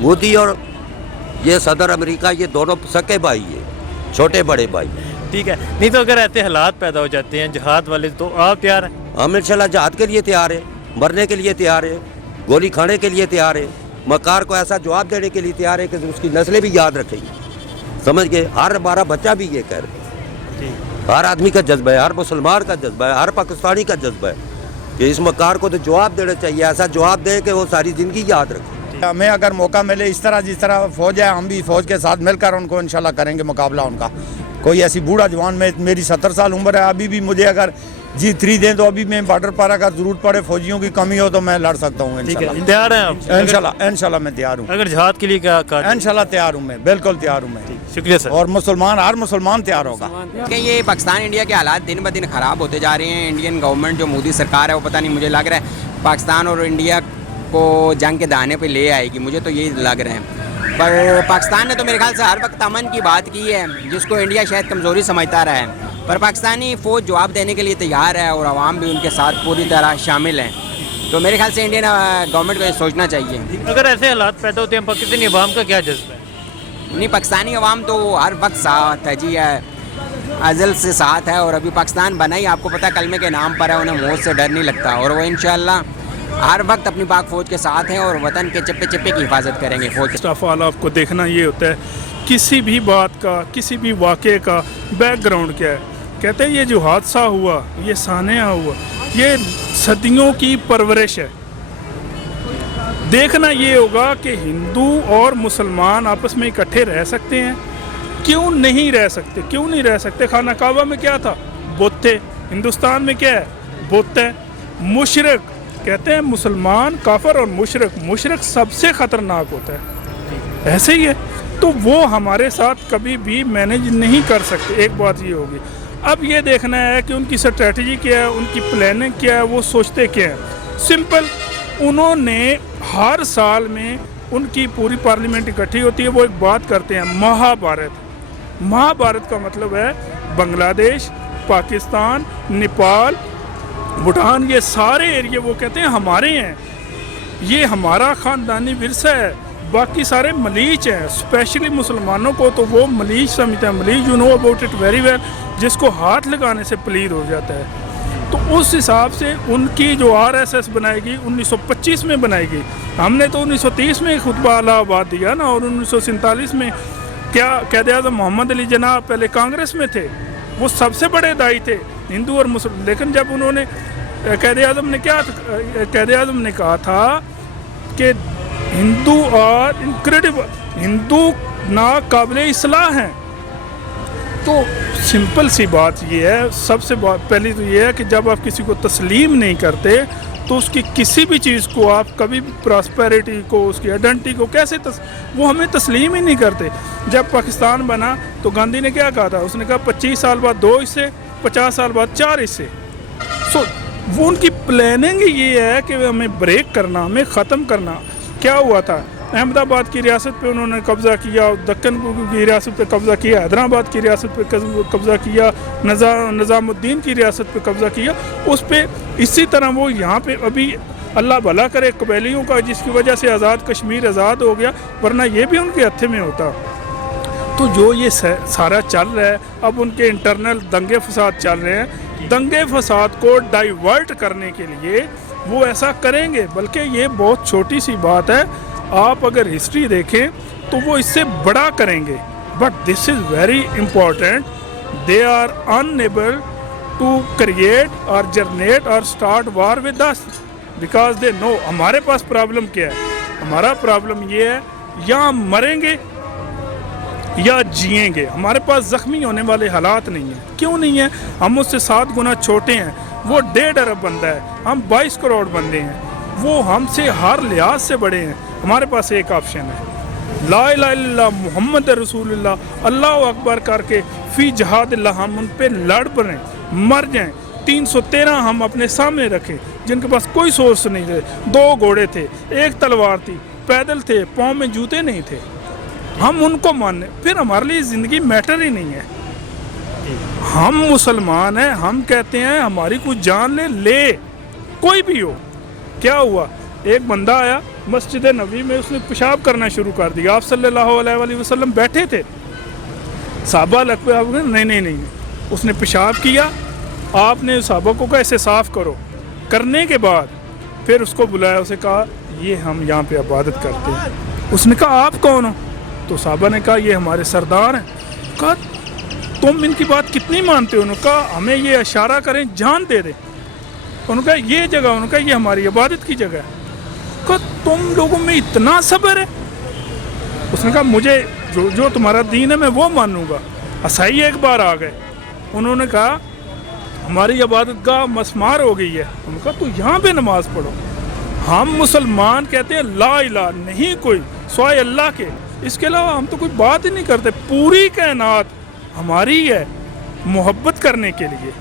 मोदी और ये सदर अमेरिका ये दोनों सके भाई है, छोटे बड़े भाई। ठीक है, नहीं तो अगर ऐसे हालात पैदा हो जाते हैं जिहाद वाले, तो आप तैयार हैं? हम इंशाल्लाह जहाद के लिए तैयार है, मरने के लिए तैयार है, गोली खाने के लिए तैयार है, मकार को ऐसा जवाब देने के लिए तैयार है कि उसकी नस्लें भी याद रखेंगी। समझ गए? हर हमारा बच्चा भी ये कह रहे हैं, हर आदमी का जज्बा है, हर मुसलमान का जज्बा है, हर पाकिस्तानी का जज्बा है कि इस मकार को तो जवाब देना चाहिए, ऐसा जवाब दे कि वो सारी ज़िंदगी याद रखे। हमें अगर मौका मिले इस तरह जिस तरह फ़ौज है, हम भी फ़ौज के साथ मिलकर उनको इंशाल्लाह करेंगे मुकाबला उनका। कोई ऐसी बूढ़ा जवान में, मेरी 70 साल उम्र है, अभी भी मुझे अगर G3 दें तो अभी मैं बॉर्डर पर अगर ज़रूरत पड़े, फौजियों की कमी हो तो मैं लड़ सकता हूँ इंशाल्लाह। तैयार हैं आप? इंशाल्लाह मैं तैयार हूँ। अगर जिहाद के लिए क्या कहा? इंशाल्लाह तैयार हूँ मैं, बिल्कुल तैयार हूँ मैं। शुक्रिया सर। और मुसलमान, हर मुसलमान तैयार होगा। कि ये पाकिस्तान इंडिया के हालात दिन ब दिन ख़राब होते जा रहे हैं। इंडियन गवर्नमेंट जो मोदी सरकार है वो पता नहीं, मुझे लग रहा है पाकिस्तान और इंडिया को जंग के दाने पे ले आएगी, मुझे तो यही लग रहा है। पर पाकिस्तान ने तो मेरे ख्याल से हर वक्त अमन की बात की है, जिसको इंडिया शायद कमज़ोरी समझता रहा है। पर पाकिस्तानी फ़ौज जवाब देने के लिए तैयार है और आवाम भी उनके साथ पूरी तरह शामिल हैं। तो मेरे ख्याल से इंडियन गवर्नमेंट को ये सोचना चाहिए। अगर ऐसे हालात पैदा होते हैं, पाकिस्तानी अवाम का क्या जज्बा है? नहीं, पाकिस्तानी अवाम तो हर वक्त साथ है जी, अज़ल से साथ है। और अभी पाकिस्तान बना ही आपको पता है कलमे के नाम पर है, उन्हें मौत से डर नहीं लगता और वो इंशाअल्लाह हर वक्त अपनी पाक फ़ौज के साथ हैं और वतन के चप्पे चप्पे की हिफाजत करेंगे फ़ौज। फर्स्ट ऑफ ऑल आपको देखना ये होता है किसी भी बात का, किसी भी वाक़े का बैकग्राउंड क्या है। कहते हैं ये जो हादसा हुआ, ये सानिया हुआ, ये सदियों की परवरिश है। देखना ये होगा कि हिंदू और मुसलमान आपस में इकट्ठे रह सकते हैं, क्यों नहीं रह सकते, क्यों नहीं रह सकते। खाना काबा में क्या था? बुत थे। हिंदुस्तान में क्या है? बुत है। मुशरिक कहते हैं मुसलमान, काफिर और मुशरिक सबसे ख़तरनाक होता है। ऐसे ही है, तो वो हमारे साथ कभी भी मैनेज नहीं कर सकते। एक बात ये होगी। अब ये देखना है कि उनकी स्ट्रेटजी क्या है, उनकी प्लानिंग क्या है, वो सोचते क्या है। सिंपल, उन्होंने हर साल में उनकी पूरी पार्लियामेंट इकट्ठी होती है, वो एक बात करते हैं महाभारत का मतलब है बांग्लादेश, पाकिस्तान, नेपाल, भूटान, ये सारे एरिया वो कहते हैं हमारे हैं, ये हमारा ख़ानदानी विरसा है। बाकी सारे मलीच हैं, स्पेशली मुसलमानों को तो वो मलीच समझते हैं। मलीच you know about it very well, जिसको हाथ लगाने से पलीद हो जाता है। तो उस हिसाब से उनकी जो RSS बनाएगी 1925 में बनाएगी। हमने तो 1930 में खुतबा इलाहाबाद दिया ना, और 1947 में क्या क़ायद-ए-आज़म मोहम्मद अली जिन्ना पहले कांग्रेस में थे, वो सबसे बड़े दाई थे हिंदू और मुसलमान। लेकिन जब उन्होंने क़ायद-ए-आज़म ने कहा था कि हिंदू और इनक्रेडिबल, हिंदू नाकाबिल इस्लाह हैं, तो सिंपल सी बात ये है, सबसे पहली तो ये है कि जब आप किसी को तस्लीम नहीं करते तो उसकी किसी भी चीज़ को आप कभी भी प्रॉस्पेरिटी को, उसकी आइडेंटिटी को कैसे वो हमें तस्लीम ही नहीं करते। जब पाकिस्तान बना तो गांधी ने क्या कहा था? उसने कहा 25 साल बाद 2 हिस्से, 50 साल बाद 4 हिस्से। सो वो उनकी प्लानिंग ये है कि हमें ब्रेक करना, हमें ख़त्म करना। क्या हुआ था? अहमदाबाद की रियासत पे उन्होंने कब्ज़ा किया, दक्कन की रियासत पे कब्ज़ा किया, हैदराबाद की रियासत पे कब्ज़ा किया, निज़ामुद्दीन की रियासत पे कब्ज़ा किया। उस पे इसी तरह वो यहाँ पे अभी अल्लाह भला करे कबैलियों का, जिसकी वजह से आज़ाद कश्मीर आज़ाद हो गया, वरना ये भी उनके हत्थे में होता। तो जो ये सारा चल रहा है, अब उनके इंटरनल दंगे फसाद चल रहे हैं। दंगे फसाद को डाइवर्ट करने के लिए वो ऐसा करेंगे, बल्कि ये बहुत छोटी सी बात है। आप अगर हिस्ट्री देखें तो वो इससे बड़ा करेंगे, but this is very important. They are unable to create और जनरेट और start war with us because they know हमारे पास प्रॉब्लम क्या है। हमारा प्रॉब्लम ये है, या मरेंगे या जिएंगे। हमारे पास ज़ख्मी होने वाले हालात नहीं हैं। क्यों नहीं है? हम उससे 7 गुना छोटे हैं। वो 1.5 अरब बंदा है, हम 22 करोड़ बंदे हैं। वो हमसे हर लिहाज से बड़े हैं। हमारे पास एक ऑप्शन है, ला इलाहा इल्लल्लाह मुहम्मद रसूलुल्लाह, अल्लाह अकबर करके फ़ी जहादिल्लाह हम उन पे लड़ पड़ें, मर जाएं। 313 हम अपने सामने रखें, जिनके पास कोई सोर्स नहीं थे। 2 घोड़े थे, 1 तलवार थी, पैदल थे, पाँव में जूते नहीं थे। हम उनको माने, फिर हमारे लिए ज़िंदगी मैटर ही नहीं है। हम मुसलमान हैं, हम कहते हैं हमारी कुछ जान ले कोई भी हो। क्या हुआ? एक बंदा आया, मस्जिद नबी में उसने पेशाब करना शुरू कर दिया। आप सल्लल्लाहु अलैहि वसल्लम बैठे थे, साहबा लग पे आप नहीं, उसने पेशाब किया, आपने साहबा को कहा ऐसे साफ़ करो। करने के बाद फिर उसको बुलाया, उसे कहा ये हम यहाँ पे इबादत करते हैं। उसने कहा आप कौन हो? तो साहबा ने कहा ये हमारे सरदार हैं। कहा तुम इनकी बात कितनी मानते हो? उन्होंने कहा हमें ये इशारा करें जान दे दें। उन्होंने कहा ये जगह, उन्होंने कहा ये हमारी इबादत की जगह है। कहा तुम लोगों में इतना सब्र है? उसने कहा मुझे जो तुम्हारा दीन है मैं वो मानूंगा। ईसाई एक बार आ गए, उन्होंने कहा हमारी इबादत गाह मस्मार हो गई है। उन्होंने कहा तो यहाँ पे नमाज पढ़ो। हम मुसलमान कहते हैं ला इलाहा नहीं कोई सिवाय अल्लाह के, इसके अलावा हम तो कोई बात ही नहीं करते। पूरी कायनात हमारी है, मोहब्बत करने के लिए,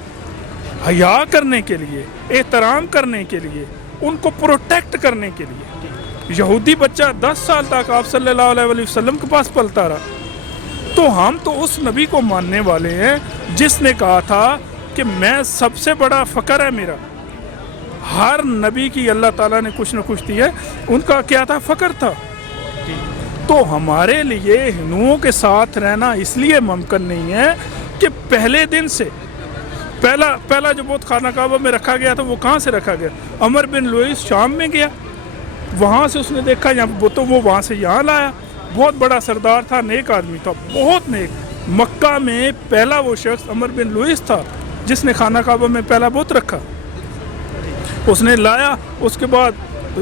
हया करने के लिए, एहतराम करने के लिए, उनको प्रोटेक्ट करने के लिए। यहूदी बच्चा 10 साल तक आप सल्लल्लाहु अलैहि वसल्लम के पास पलता रहा। तो हम तो उस नबी को मानने वाले हैं जिसने कहा था कि मैं सबसे बड़ा फ़क्र है मेरा। हर नबी की अल्लाह ताला ने कुछ न कुछ दिया, उनका क्या था? फ़क्र था। तो हमारे लिए हिंदुओं के साथ रहना इसलिए मुमकिन नहीं है कि पहले दिन से पहला जो बहुत खाना काबा में रखा गया था वो कहाँ से रखा गया? अमर बिन लुईस शाम में गया, वहाँ से उसने देखा यहाँ तो वो वहाँ से यहाँ लाया। बहुत बड़ा सरदार था, नेक आदमी था, बहुत नेक। मक्का में पहला वो शख्स अमर बिन लुईस था जिसने खाना काबा में पहला बुत रखा, उसने लाया। उसके बाद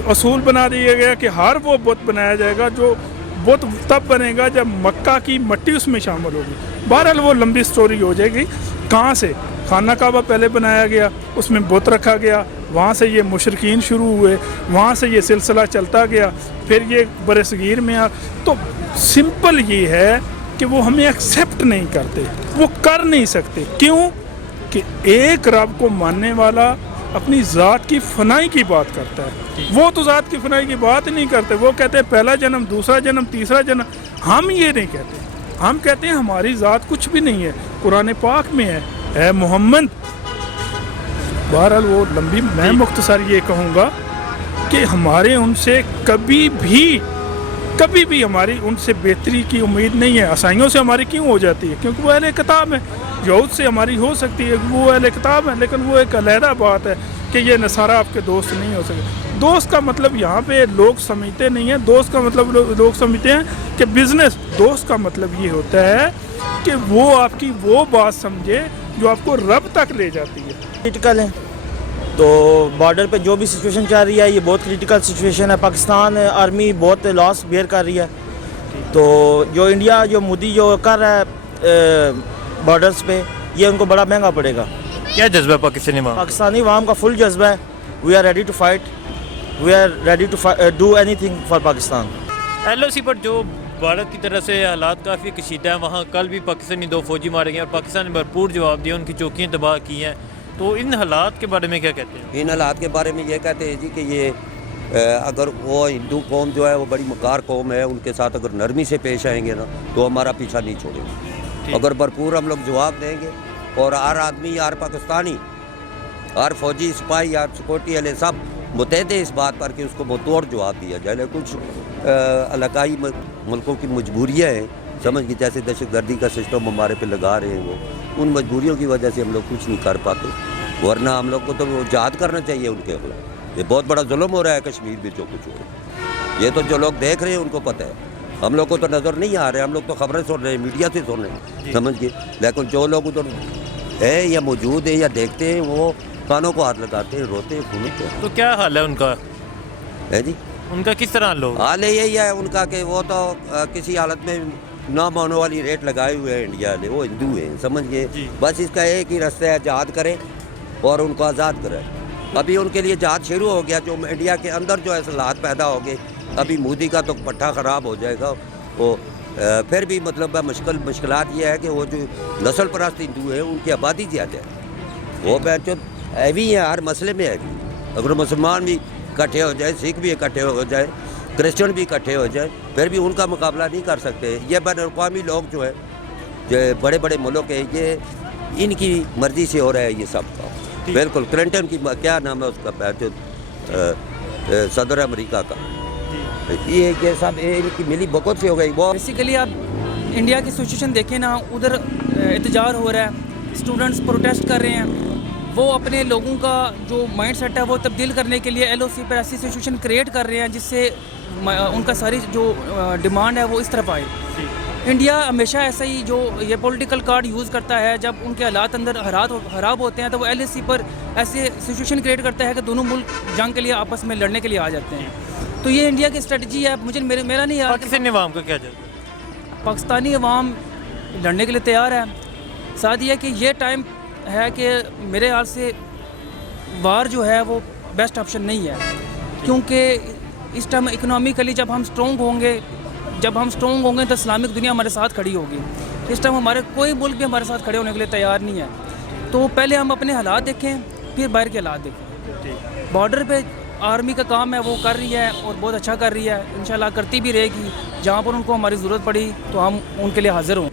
असूल बना दिया गया कि हर वो बुत बनाया जाएगा जो बुत तब बनेगा जब मक्का की मट्टी उसमें शामिल होगी। बहरहाल वो लंबी स्टोरी हो जाएगी। कहाँ से खाना काबा पहले बनाया गया, उसमें बुत रखा गया, वहाँ से ये मुशरिकीन शुरू हुए, वहाँ से ये सिलसिला चलता गया, फिर ये बरसगीर में तो सिंपल ये है कि वो हमें एक्सेप्ट नहीं करते, वो कर नहीं सकते। क्यों? कि एक रब को मानने वाला अपनी ज़ात की फनाई की बात करता है, वो तो ज़ात की फनाई की बात ही नहीं करते। वो कहते हैं पहला जन्म, दूसरा जन्म, तीसरा जन्म। हम ये नहीं कहते, हम कहते हैं हमारी ज़ात कुछ भी नहीं है, कुरान पाक में है मोहम्मद। बहरहाल वो लंबी, मैं मुख्तसर ये कहूँगा कि हमारे उनसे कभी भी हमारी उनसे बेहतरी की उम्मीद नहीं है। ईसाइयों से हमारी क्यों हो जाती है? क्योंकि वो अहले किताब है। यहूद से हमारी हो सकती है, वो अहले किताब है, लेकिन वो एक अलहदा बात है कि ये नसारा आपके दोस्त नहीं हो सके। दोस्त का मतलब यहाँ पे लोग समझते नहीं हैं। दोस्त का मतलब लोग समझते हैं कि बिज़नेस। दोस्त का मतलब ये होता है कि वो आपकी वो बात समझे जो आपको रब तक ले जाती है। क्रिटिकल है, तो बॉर्डर पे जो भी सिचुएशन चल रही है ये बहुत क्रिटिकल सिचुएशन है। पाकिस्तान आर्मी बहुत लॉस बेयर कर रही है। तो जो इंडिया, जो मोदी जो कर रहा है बॉर्डर्स पे, ये उनको बड़ा महंगा पड़ेगा। क्या जज्बा पाकिस्तानी वाम का फुल जज्बा है। We are ready to fight, we are ready to do anything for Pakistan. LOC पर जो भारत की तरफ से हालात काफ़ी कशीदा है, वहाँ कल भी पाकिस्तानी 2 फौजी मारे गए और पाकिस्तान ने भरपूर जवाब दिया, उनकी चौकियाँ तबाह की हैं। तो इन हालात के बारे में क्या कहते हैं? इन हालात के बारे में ये कहते हैं जी कि ये अगर वो हिंदू कौम जो है वो बड़ी मकार कौम है, उनके साथ अगर नरमी से पेश आएंगे ना तो हमारा पीछा नहीं छोड़ेंगे। अगर भरपूर हम लोग जवाब देंगे और हर आदमी, हर पाकिस्तानी, हर फौजी, सिपाही, हर सिक्योरिटी वाले सब मुतहद इस बात पर कि उसको मुतोड़ जवाब दिया जाए। कुछ इलाकाई मुल्कों की मजबूरियाँ हैं, समझ गए, जैसे दहशतगर्दी का सिस्टम हमारे पे लगा रहे हैं, वो उन मजबूरियों की वजह से हम लोग कुछ नहीं कर पाते। वरना हम लोग को तो वो जहाद करना चाहिए उनके खिलाफ। ये बहुत बड़ा जुल्म हो रहा है कश्मीर में जो कुछ हो रहा है। ये तो जो लोग देख रहे हैं उनको पता है, हम लोग को तो नज़र नहीं आ रहे। हम लोग तो खबरें सुन रहे हैं, मीडिया से सुन रहे हैं, समझ गए। लेकिन जो लोग उधर है या मौजूद है या देखते हैं वो कानों को हाथ लगाते हैं, रोते हैं, फूलते हैं। तो क्या हाल है उनका? है जी, उनका किस तरह हाल होगा? हाल यही है उनका कि वो तो किसी हालत में ना मानने वाली रेट लगाए हुए हैं इंडिया ने। वो हिंदू हैं, समझ गए। बस इसका एक ही रास्ता है, जहाद करें और उनको आज़ाद करें। अभी उनके लिए जहाद शुरू हो गया। जो इंडिया के अंदर जो है हालात पैदा हो गए, अभी मोदी का तो पट्टा ख़राब हो जाएगा। वो फिर भी मतलब मुश्किलात ये है कि वो जो नस्ल परस्त हिंदू हैं उनकी आबादी ज़्यादा है। वो जो हैवी है, हर मसले में हैवी। अगर मुसलमान भी इकट्ठे हो जाए, सिख भी इकट्ठे हो जाए, क्रिश्चियन भी इकट्ठे हो जाए, फिर भी उनका मुकाबला नहीं कर सकते। ये बैन-अक़वामी लोग जो है, जो बड़े बड़े मुल्क है, ये इनकी मर्ज़ी से हो रहा है ये सब का। बिल्कुल क्लिंटन की क्या नाम है उसका, जो सदर अमेरिका का, ये सब इनकी मिली भगत से हो गई वो। बेसिकली आप इंडिया की सिचुएशन देखें ना, उधर एहतजाज हो रहा है, स्टूडेंट्स प्रोटेस्ट कर रहे हैं, वो अपने लोगों का जो माइंड सेट है वो तब्दील करने के लिए LOC पर ऐसी सिचुएशन क्रिएट कर रहे हैं जिससे उनका सारी जो डिमांड है वो इस तरफ आए। इंडिया हमेशा ऐसा ही जो ये पॉलिटिकल कार्ड यूज़ करता है, जब उनके हालात अंदर ख़राब होते हैं तो वो LOC पर ऐसे सिचुएशन क्रिएट करता है कि दोनों मुल्क जंग के लिए आपस में लड़ने के लिए आ जाते हैं। तो ये इंडिया की स्ट्रेटजी है। मुझे मेरा नहीं यार, पाकिस्तानी अवाम का क्या जज्बा? पाकिस्तानी अवाम लड़ने के लिए तैयार है। साथ ये कि ये टाइम है कि मेरे ख्याल से वार जो है वो बेस्ट ऑप्शन नहीं है, क्योंकि इस टाइम इकोनॉमिकली जब हम स्ट्रॉन्ग होंगे तो इस्लामिक दुनिया हमारे साथ खड़ी होगी। इस टाइम हमारे कोई मुल्क भी हमारे साथ खड़े होने के लिए तैयार नहीं है। तो पहले हम अपने हालात देखें, फिर बाहर के हालात देखें। बॉर्डर पे आर्मी का काम है वो कर रही है और बहुत अच्छा कर रही है, इंशाल्लाह करती भी रहेगी। जहाँ पर उनको हमारी ज़रूरत पड़ी तो हम उनके लिए हाज़िर हों।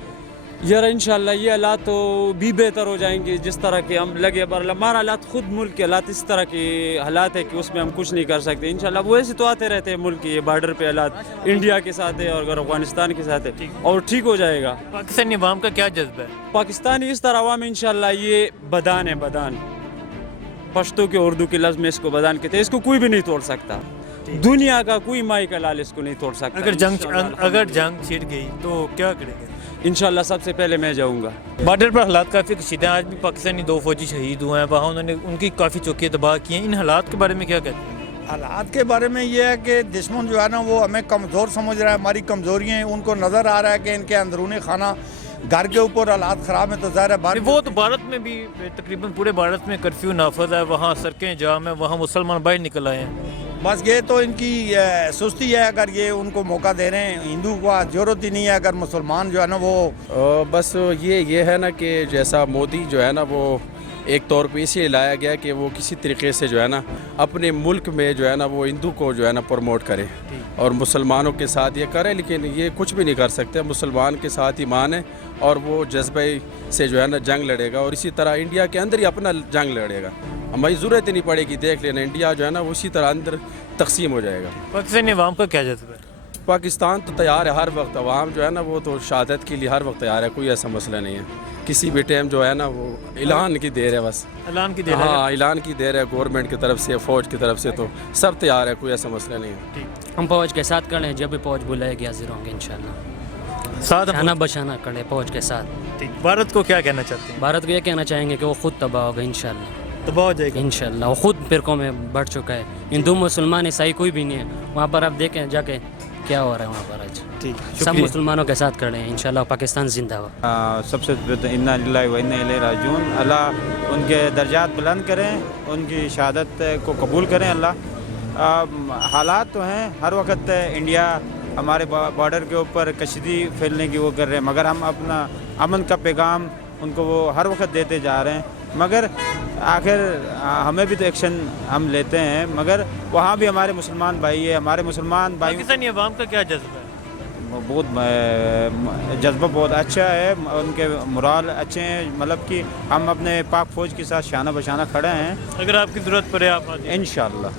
यार इंशाल्लाह ये हालात तो भी बेहतर हो जाएंगे जिस तरह के हम लगे, पर हमारा हालात खुद मुल्क के हालात इस तरह के हालात है कि उसमें हम कुछ नहीं कर सकते। इंशाल्लाह वो ऐसे तो आते रहते हैं मुल्क के, ये बॉर्डर पे हालात इंडिया के साथ है और अफगानिस्तान के साथ है और ठीक हो जाएगा। पाकिस्तानी अवाम का क्या जज्बा है? पाकिस्तानी इस तरह अवाम इंशाल्लाह ये बदान है, बदान पश्तो के उर्दू के लफ्ज़ में इसको बदान कहते हैं। इसको कोई भी नहीं तोड़ सकता, दुनिया का कोई माई का लाल इसको नहीं तोड़ सकता। अगर जंग छिड़ गई तो क्या करेंगे? इंशाल्लाह सबसे पहले मैं जाऊँगा। बॉर्डर पर हालात काफ़ी कशीदा हैं। आज भी पाकिस्तानी 2 फौजी शहीद हुए हैं, वहाँ उन्होंने उनकी काफ़ी चौकियाँ तबाह की हैं। इन हालात के बारे में क्या कहते हैं? हालात के बारे में ये है कि दुश्मन जो है ना वो हमें कमज़ोर समझ रहा है, हमारी कमज़ोरियाँ हैं उनको नज़र आ रहा है कि इनके अंदरूनी खाना घर के ऊपर हालात ख़राब है। तो ज़ाहिर है बाहर वो तो भारत में भी तकरीबन पूरे भारत में कर्फ्यू नाफज है, वहाँ सड़कें जाम है, वहाँ मुसलमान बाहर निकल आए हैं। बस ये तो इनकी सुस्ती है, अगर ये उनको मौका दे रहे हैं। हिंदू को ज़रूरत ही नहीं है, अगर मुसलमान जो है ना वो बस ये है ना कि जैसा मोदी जो है ना वो एक तौर पे इसलिए लाया गया कि वो किसी तरीके से जो है ना अपने मुल्क में जो है ना वो हिंदू को जो है ना प्रमोट करे और मुसलमानों के साथ ये करे, लेकिन ये कुछ भी नहीं कर सकते। मुसलमान के साथ ईमान है और वो जज्बे से जो है ना जंग लड़ेगा और इसी तरह इंडिया के अंदर ही अपना जंग लड़ेगा। हमारी ज़रूरत ही नहीं पड़ेगी, देख लेना इंडिया जो है ना वो इसी तरह अंदर तकसीम हो जाएगा। पाकिस्तानी अवाम का क्या जज्बा है? पाकिस्तान तो तैयार है हर वक्त, अवाम जो है ना वो तो शहादत के लिए हर वक्त तैयार है, कोई ऐसा मसला नहीं है। किसी भी टाइम जो है ना वो ऐलान की देर है, बस ऐलान की देर है। हाँ ऐलान की देर है गवर्नमेंट की तरफ से, फ़ौज की तरफ से, तो सब तैयार है, कोई ऐसा मसला नहीं है। हम फ़ौज के साथ खड़े हैं, जब भी फ़ौज बुलाएगी हाजिर होंगे इंशाल्लाह। साथ खाना बचाना खड़े फ़ौज के साथ। भारत को क्या कहना चाहते हैं? भारत को ये कहना चाहेंगे कि वो खुद तबाह होगा इंशाल्लाह, तबाह हो जाएगा इंशाल्लाह। वो खुद फ़िरक़ों में बढ़ चुका है, हिंदू मुसलमान ईसाई कोई भी नहीं है वहाँ पर। आप देखें जाके क्या हो रहा है वहाँ पर आज। ठीक, सब मुसलमानों के साथ खड़े हैं इंशाल्लाह। पाकिस्तान जिंदा हो। सबसे इन्ना लिल्लाहि व इन्ना इलैहि राजिऊन। अल्लाह उनके दर्जात बुलंद करें, उनकी शहादत को कबूल करें अल्लाह। हालात तो हैं हर वक्त इंडिया हमारे बॉर्डर के ऊपर कशीदी फैलने की वो कर रहे हैं, मगर हम अपना अमन का पैगाम उनको वो हर वक्त देते जा रहे हैं। मगर आखिर हमें भी तो एक्शन हम लेते हैं, मगर वहाँ भी हमारे मुसलमान भाई है, हमारे मुसलमान भाई। पाकिस्तानी अवाम का क्या जज्बा है? बहुत जज्बा बहुत अच्छा है, उनके मोराल अच्छे हैं, मतलब कि हम अपने पाक फ़ौज के साथ शाना बशाना खड़े हैं। अगर आपकी ज़रूरत पड़े आप इंशाअल्लाह।